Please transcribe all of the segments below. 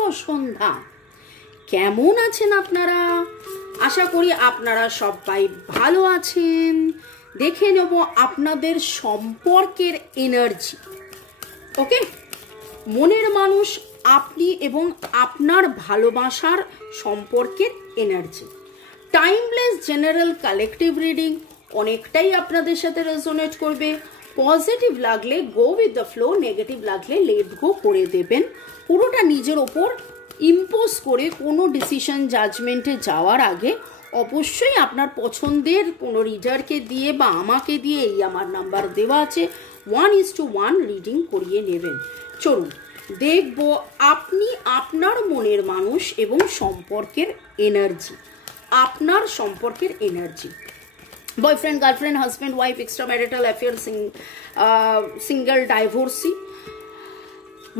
শুভ সন্ধ্যা। কেমন আছেন আপনারা? আশা করি আপনারা সবাই ভালো আছেন। দেখে নেব আপনাদের সম্পর্কের এনার্জি। ওকে, মনের মানুষ আপনি এবং আপনার ভালোবাসার সম্পর্কের energy. Timeless general collective reading অনেকটাই আপনাদের সাথে রেজোনেট করবে। পজিটিভ লাগলে go with the flow, negative লাগলে লেট গো করে দেবেন। পুরোটা নিজের ওপর ইম্পোজ করে কোনো ডিসিশন জাজমেন্টে যাওয়ার আগে অবশ্যই আপনার পছন্দের কোনো রিডারকে দিয়ে বা আমাকে দিয়ে, এই আমার নাম্বার দেওয়া আছে, 1:1 রিডিং করিয়ে নেবেন। চলুন দেখব আপনি আপনার মনের মানুষ এবং সম্পর্কের এনার্জি। আপনার সম্পর্কের energy, boyfriend, girlfriend, husband, wife, extra marital affair, single, divorcee.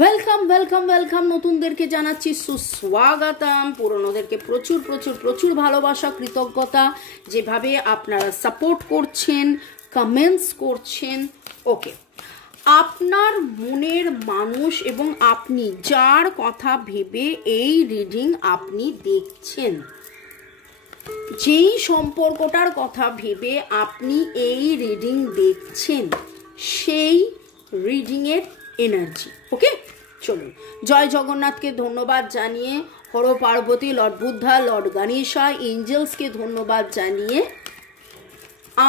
Welcome welcome welcome. নতুনদেরকে জানাচ্ছি সুস্বাগতম। পুরনোদেরকে প্রচুর প্রচুর প্রচুর ভালোবাসা, কৃতজ্ঞতা, যেভাবে আপনারা সাপোর্ট করছেন, কমেন্টস করছেন। ওকে, আপনার মনের মানুষ এবং আপনি যার কথা ভেবে এই রিডিং আপনি দেখছেন, যেই সম্পর্কটার কথা ভেবে আপনি এই রিডিং দেখছেন, সেই রিডিংয়ের এনার্জি। ওকে, চলুন জয় জগন্নাথকে ধন্যবাদ জানিয়ে, হর পার্বতী, লর্ড বুদ্ধা, লর্ড গণেশা, এঞ্জেলসকে ধন্যবাদ জানিয়ে,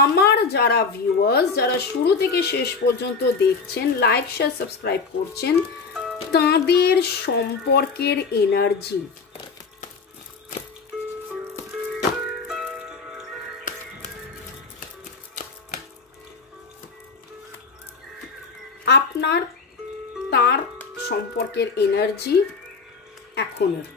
আমার যারা ভিউয়ার্স, যারা শুরু থেকে শেষ পর্যন্ত দেখছেন, লাইক, শেয়ার, সাবস্ক্রাইব করছেন, তাদের সম্পর্কের এনার্জি। আপনার তার সম্পর্কের এনার্জি এখনের।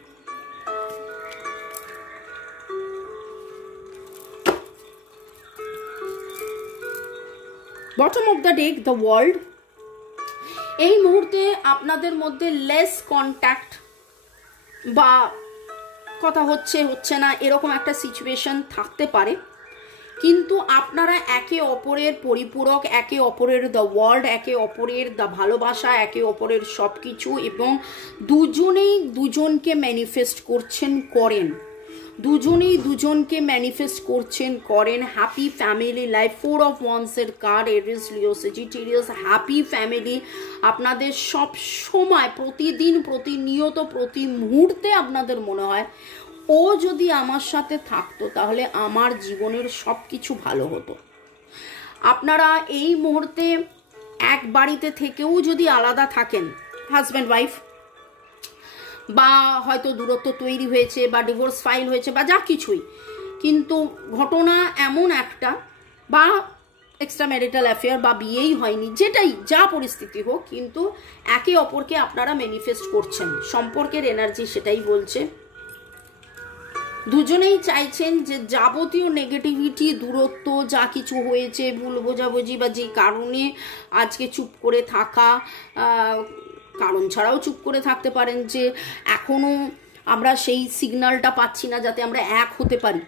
Bottom of the deck, the world. এই মুহূর্তে আপনাদের মধ্যে লেস কন্ট্যাক্ট বা কথা হচ্ছে না, এরকম একটা সিচুয়েশন থাকতে পারে, কিন্তু আপনারা একে অপরের পরিপূরক, একে অপরের দ্য ওয়ার্ল্ড, একে অপরের দ্য ভালোবাসা, একে অপরের সব কিছু, এবং দুজনেই দুজনকে ম্যানিফেস্ট করছেন, করেন। দুজনেই দুজনকে ম্যানিফেস্ট করছেন, করেন। Happy family life, 4 of Wands এর কার্ড, এরিস, লিও, সেজিটেরিয়াস। Happy family. আপনাদের সব সময়, প্রতিদিন, প্রতিনিয়ত, প্রতি মুহূর্তে আপনাদের মনে হয় ও যদি আমার সাথে থাকতো তাহলে আমার জীবনের সব কিছু ভালো হতো। আপনারা এই মুহূর্তে এক বাড়িতে থেকেও যদি আলাদা থাকেন, হাজব্যান্ড ওয়াইফ, বা হয়তো দূরত্ব তৈরি হয়েছে, বা ডিভোর্স ফাইল হয়েছে, বা যা কিছুই, কিন্তু ঘটনা এমন একটা, বা এক্সট্রা ম্যারিটাল অ্যাফেয়ার, বা বিয়েই হয়নি, যেটাই যা পরিস্থিতি হোক, কিন্তু একে অপরকে আপনারা ম্যানিফেস্ট করছেন। সম্পর্কের এনার্জি সেটাই বলছে। দুজনেই চাইছেন যে যাবতীয় নেগেটিভিটি, দূরত্ব, যা কিছু হয়েছে, ভুল বোঝাবুঝি, বা যে কারণে আজকে চুপ করে থাকা, কারণ ছাড়াও চুপ করে থাকতে পারেন, যে এখনো আমরা সেই সিগন্যালটা পাচ্ছি না যাতে আমরা এক হতে পারি।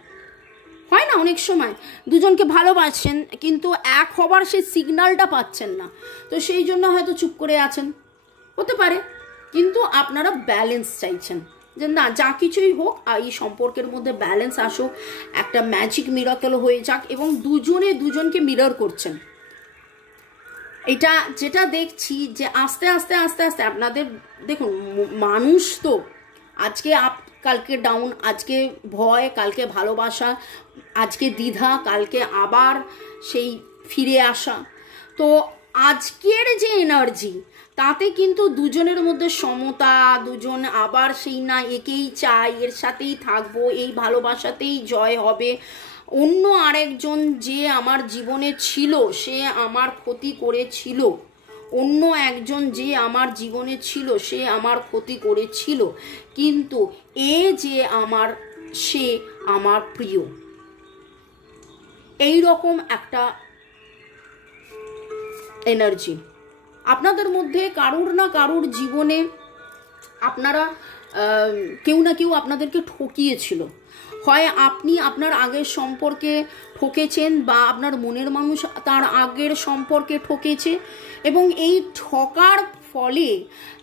হয় না অনেক সময় দুজনকে ভালোবাসছেন কিন্তু এক হবার সেই সিগন্যালটা পাচ্ছেন না, তো সেই জন্য হয়তো চুপ করে আছেন, হতে পারে। কিন্তু আপনারা ব্যালেন্স চাইছেন, যে না, যা কিছুই হোক এই সম্পর্কের মধ্যে ব্যালেন্স আসুক, একটা ম্যাজিক মিরাকেল হয়ে যাক, এবং দুজনে দুজনকে মিরর করছেন। এটা যেটা দেখছি যে আস্তে আস্তে আস্তে আস্তে আপনাদের, দেখুন মানুষ তো আজকে আপ, কালকে ডাউন, আজকে ভয়, কালকে ভালোবাসা, আজকে দ্বিধা, কালকে আবার সেই ফিরে আসা। তো আজকের যে এনার্জি, তাতে কিন্তু দুজনের মধ্যে সমতা, দুজন আবার সেই না একেই চাই, এর সাথেই থাকবো, এই ভালোবাসাতেই জয় হবে। অন্য আরেকজন যে আমার জীবনে ছিল, সে আমার ক্ষতি করেছিল, অন্য একজন যে আমার জীবনে ছিল, সে আমার ক্ষতি করেছিল, কিন্তু এ যে আমার, সে আমার প্রিয়। এই রকম একটা এনার্জি আপনাদের মধ্যে। কারুর না কারুর জীবনে আপনারা কেউ না কেউ আপনাদেরকে ঠকিয়েছিল। হয় আপনি আপনার আগের সম্পর্কে ঠকেছেন, বা আপনার মনের মানুষ তার আগের সম্পর্কে ঠকেছে, এবং এই ঠকার ফলে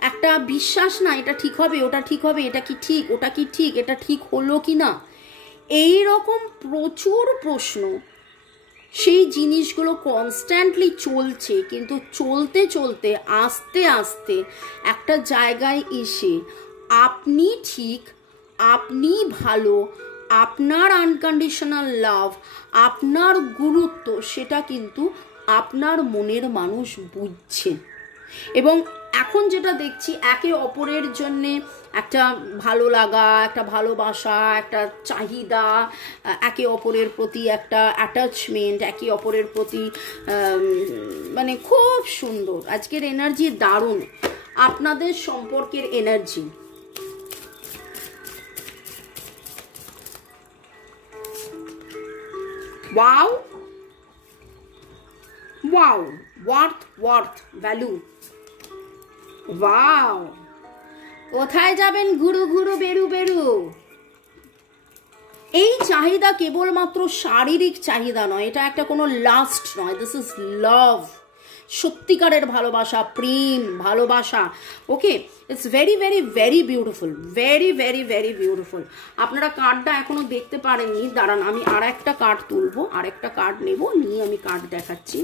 একটা বিশ্বাস, না এটা ঠিক হবে, ওটা ঠিক হবে, এটা কি ঠিক, ওটা কি ঠিক, এটা ঠিক হলো কি না, এই রকম প্রচুর প্রশ্ন, সেই জিনিসগুলো কনস্ট্যান্টলি চলছে। কিন্তু চলতে চলতে আস্তে আস্তে একটা জায়গায় এসে আপনি ঠিক, আপনি ভালো, আপনার আনকন্ডিশনাল লাভ, আপনার গুরুত্ব, সেটা কিন্তু আপনার মনের মানুষ বুঝছে। এবং এখন যেটা দেখছি, একে অপরের জন্যে একটা ভালো লাগা, একটা ভালোবাসা, একটা চাহিদা, একে অপরের প্রতি একটা অ্যাটাচমেন্ট, একে অপরের প্রতি মানে খুব সুন্দর। আজকের এনার্জি দারুণ, আপনাদের সম্পর্কের energy. Wow wow, worth value. Wow, কোথায় যাবেন ঘুরু ঘুরু বেরু বেরু। এই চাহিদা কেবলমাত্র শারীরিক চাহিদা নয়, এটা একটা কোনো লাস্ট নয়, দিস ইজ লাভ, সত্যিকারের ভালোবাসা, প্রেম, ভালোবাসা। Okay, it's very very very beautiful, very very very beautiful. আপনারা কার্ডটা এখনো দেখতে পারেননি, দাঁড়ান আমি আর একটা কার্ড তুলবো, আর একটা কার্ড নেব, নিয়ে আমি কার্ড দেখাচ্ছি।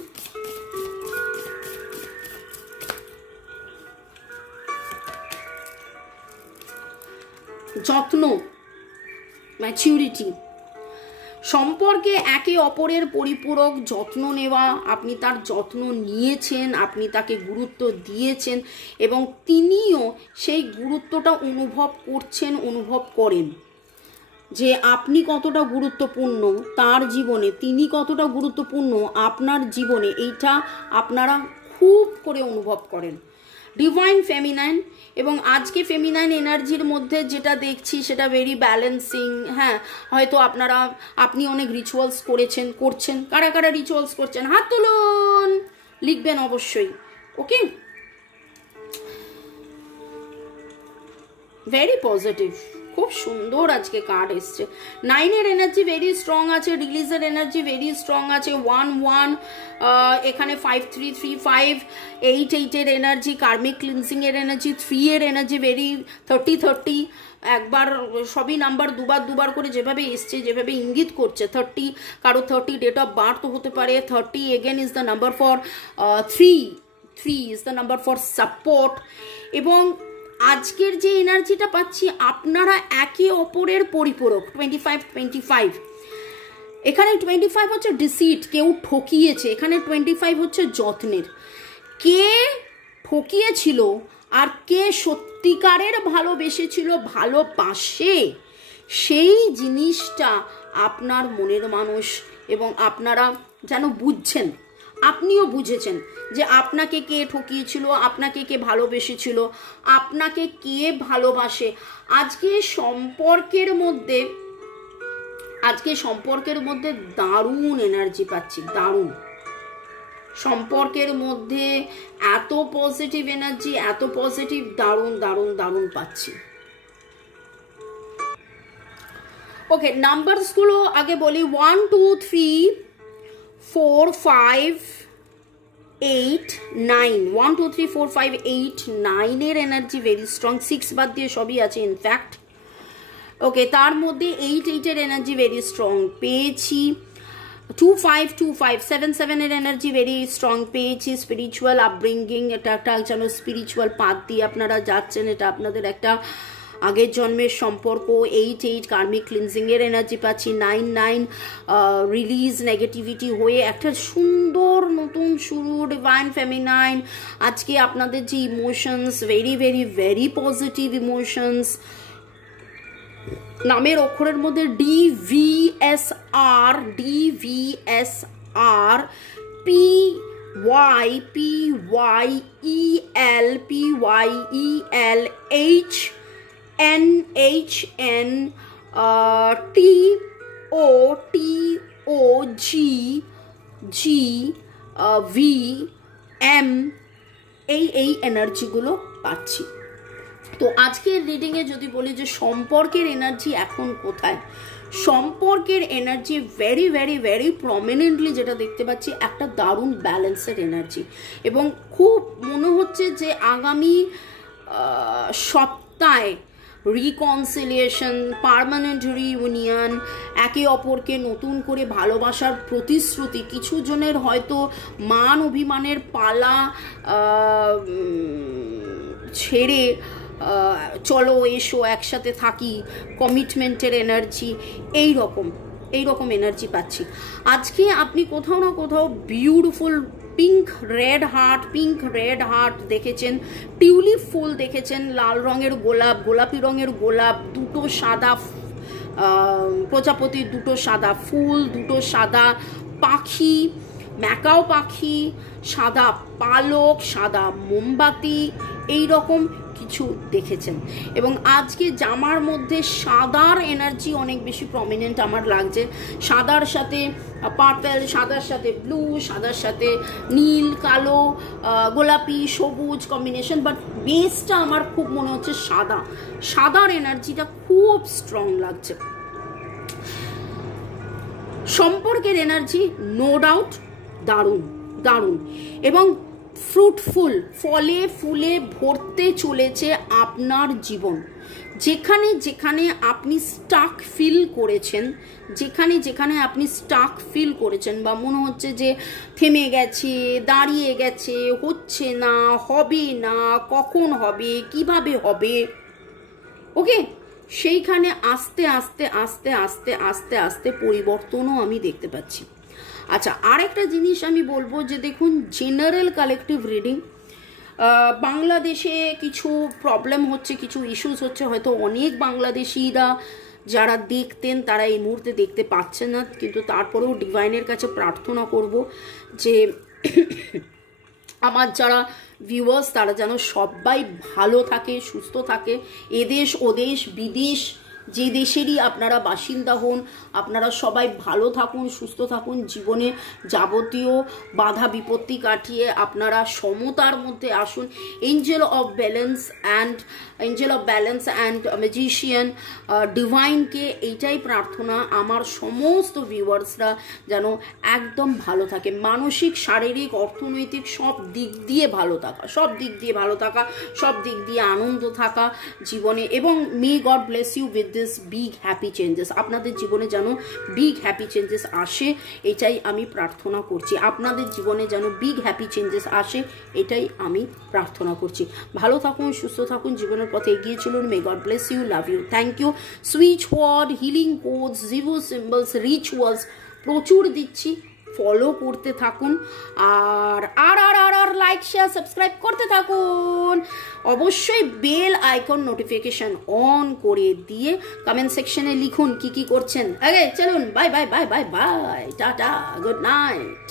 যত্ন, ম্যাচুরিটি, সম্পর্কে একে অপরের পরিপূরক যত্ন নেওয়া। আপনি তার যত্ন নিয়েছেন, আপনি তাকে গুরুত্ব দিয়েছেন, এবং তিনিও সেই গুরুত্বটা অনুভব করছেন, অনুভব করেন যে আপনি কতটা গুরুত্বপূর্ণ তার জীবনে, তিনি কতটা গুরুত্বপূর্ণ আপনার জীবনে, এইটা আপনারা খুব করে অনুভব করেন। ডিভাইন ফেমিনাইন, এবং আজকে ফেমিনাইন এনার্জির মধ্যে যেটা দেখছি সেটা ভেরি ব্যালেন্সিং। হ্যাঁ, হয়তো আপনি অনেক রিচুয়ালস করছেন। কারা কারা রিচুয়ালস করছেন হাত তুলুন, লিখবেন অবশ্যই। ওকে, ভেরি পজিটিভ, খুব সুন্দর আজকে কার্ড এসছে। 9 এর এনার্জি ভেরি স্ট্রং আছে, রিলিজের এনার্জি ভেরি স্ট্রং আছে, 1 এখানে 5335, 8 এর এনার্জি, কার্মিক ক্লিনজিং এর এনার্জি, 3 এর এনার্জি ভেরি 30 একবার সবই নাম্বার দুবার করে যেভাবে এসছে, যেভাবে ইঙ্গিত করছে, 30 কারো 30 ডেট অফ বার্থ হতে পারে। 30 again is the number for 3 is the number for support. এবং আজকের যে এনার্জিটা পাচ্ছি, আপনারা একে অপরের পরিপূরক। 25 এখানে 25 হচ্ছে ডিসিট, কেউ ঠকিয়েছে। এখানে 25 হচ্ছে যত্নের। কে ঠকিয়েছিল আর কে সত্যিকারের ভালোবেসেছিল, ভালোবাসে, সেই জিনিসটা আপনার মনের মানুষ, এবং আপনারা যেন বুঝছেন, আপনিও বুঝেছেন যে আপনাকে কে ঠকিয়েছিল, আপনাকে কে ভালোবেসেছিল, আপনাকে কে ভালোবাসে। আজকে সম্পর্কের মধ্যে দারুণ এনার্জি পাচ্ছি, দারুণ সম্পর্কের মধ্যে এত পজিটিভ এনার্জি, এত পজিটিভ, দারুণ দারুণ দারুণ পাচ্ছি। ওকে, নাম্বারসগুলো আগে বলি। 1 2 3 4 5 8 9, 1 2 3 4 5 8 9 এর এনার্জি ভেরি স্ট্রং। 6 বাদ দিয়ে সবই আছে ইনফ্যাক্ট। ওকে, তার মধ্যে 8 এর এনার্জি ভেরি স্ট্রং পেয়েছি। 2 5 2 5 7 7 এর এনার্জি ভেরি স্ট্রং পেয়েছি। স্পিরিচুয়াল আপব্রিঙ্গিং, এটা একটা যেন স্পিরিচুয়াল পাথ দিয়ে আপনারা যাচ্ছেন, এটা আপনাদের একটা আগের জন্মের সম্পর্ক। 8 কার্মিক ক্লিনজিং এর এনার্জি পাচ্ছি। 9 রিলিজ নেগেটিভিটি হয়ে একটা সুন্দর নতুন শুরু, ডিভাইন ফেমিনাইন। আজকে আপনাদের যে emotions, very very very positive emotions. নামের অক্ষরের মধ্যে DVSR, PYEL, NHN, TOTOGV, M, এই এনার্জিগুলো পাচ্ছি। তো আজকের রিডিংয়ে যদি বলি যে সম্পর্কের এনার্জি এখন কোথায়, সম্পর্কের energy very very very prominently যেটা দেখতে পাচ্ছি একটা দারুণ ব্যালেন্সের এনার্জি, এবং খুব মনে হচ্ছে যে আগামী সপ্তাহে রিকনসিলিয়েশন, পার্মানেন্ট রিইউনিয়ন, একে অপরকে নতুন করে ভালোবাসার প্রতিশ্রুতি, কিছু জনের হয়তো মান অভিমানের পালা ছেড়ে চলো এসো একসাথে থাকি, কমিটমেন্টের এনার্জি, এইরকম এনার্জি পাচ্ছি আজকে। আপনি কোথাও না কোথাও বিউটিফুল পিঙ্ক রেড হার্ট দেখেছেন, টিউলিপ ফুল দেখেছেন, লাল রঙের গোলাপ, গোলাপি রঙের গোলাপ, দুটো সাদা প্রজাপতির দুটো সাদা ফুল, দুটো সাদা পাখি, ম্যাকাও পাখি, সাদা পালক, সাদা মোমবাতি, এই রকম কিছু দেখেছেন। এবং আজকে জামার মধ্যে সাদার এনার্জি অনেক বেশি প্রমিনেন্ট আমার লাগছে, সাদার সাথে পার্পেল, সাদার সাথে ব্লু, সাদার সাথে নীল, কালো, গোলাপি, সবুজ কম্বিনেশন, বাট বেসটা আমার খুব মনে হচ্ছে সাদার এনার্জিটা খুব স্ট্রং লাগছে। সম্পর্কের এনার্জি নো ডাউট দারুণ এবং ফ্রুটফুল, ফলে ফুলে ভরতে চলেছে আপনার জীবন। যেখানে যেখানে আপনি স্টাক ফিল করেছেন বা মনে হচ্ছে যে থেমে গেছে, দাঁড়িয়ে গেছে, হচ্ছে না, হবে না, কখন হবে, কিভাবে হবে, ওকে, সেইখানে আস্তে আস্তে আস্তে আস্তে আস্তে আস্তে পরিবর্তনও আমি দেখতে পাচ্ছি। আচ্ছা, আরেকটা জিনিস আমি বলবো যে দেখুন, জেনারেল কালেকটিভ রিডিং, বাংলাদেশে কিছু প্রবলেম হচ্ছে, কিছু ইস্যুস হচ্ছে, হয়তো অনেক বাংলাদেশিরা যারা দেখতেন তারা এই মুহূর্তে দেখতে পাচ্ছেন না, কিন্তু তারপরেও ডিভাইনের কাছে প্রার্থনা করব যে আমার যারা ভিউয়ার্স তারা যেন সবাই ভালো থাকে, সুস্থ থাকে, এদেশ ওদেশ বিদেশ যে দেশেরই আপনারা বাসিন্দা হন, আপনারা সবাই ভালো থাকুন, সুস্থ থাকুন, জীবনে যাবতীয় বাধা বিপত্তি কাটিয়ে আপনারা সমতার মধ্যে আসুন। Angel of balance and magician ডিভাইনকে এইটাই প্রার্থনা, আমার সমস্ত ভিউয়ার্সরা যেন একদম ভালো থাকে, মানসিক, শারীরিক, অর্থনৈতিক সব দিক দিয়ে ভালো থাকা, সব দিক দিয়ে আনন্দ থাকা জীবনে। এবং may God bless you with this big happy changes, আপনাদের জীবনে যেন বিগ হ্যাপি চেঞ্জেস আসে, এটাই আমি প্রার্থনা করছি। আপনাদের জীবনে যেন বিগ হ্যাপি চেঞ্জেস আসে, এটাই আমি প্রার্থনা করছি। ভালো থাকুন, সুস্থ থাকুন, জীবনের পথে এগিয়ে চলুন। May God bless you, love you, thank you. Switch word, healing codes, Zibu symbols, rituals প্রচুর দিচ্ছি, ফলো করতে থাকুন, আর লাইক শেয়ার সাবস্ক্রাইব করতে থাকুন। অবশ্যই বেল আইকন নোটিফিকেশন অন করে দিয়ে কমেন্ট সেকশনে লিখুন কি করছেন। আগে চলুন, bye bye bye bye bye, tata, good night.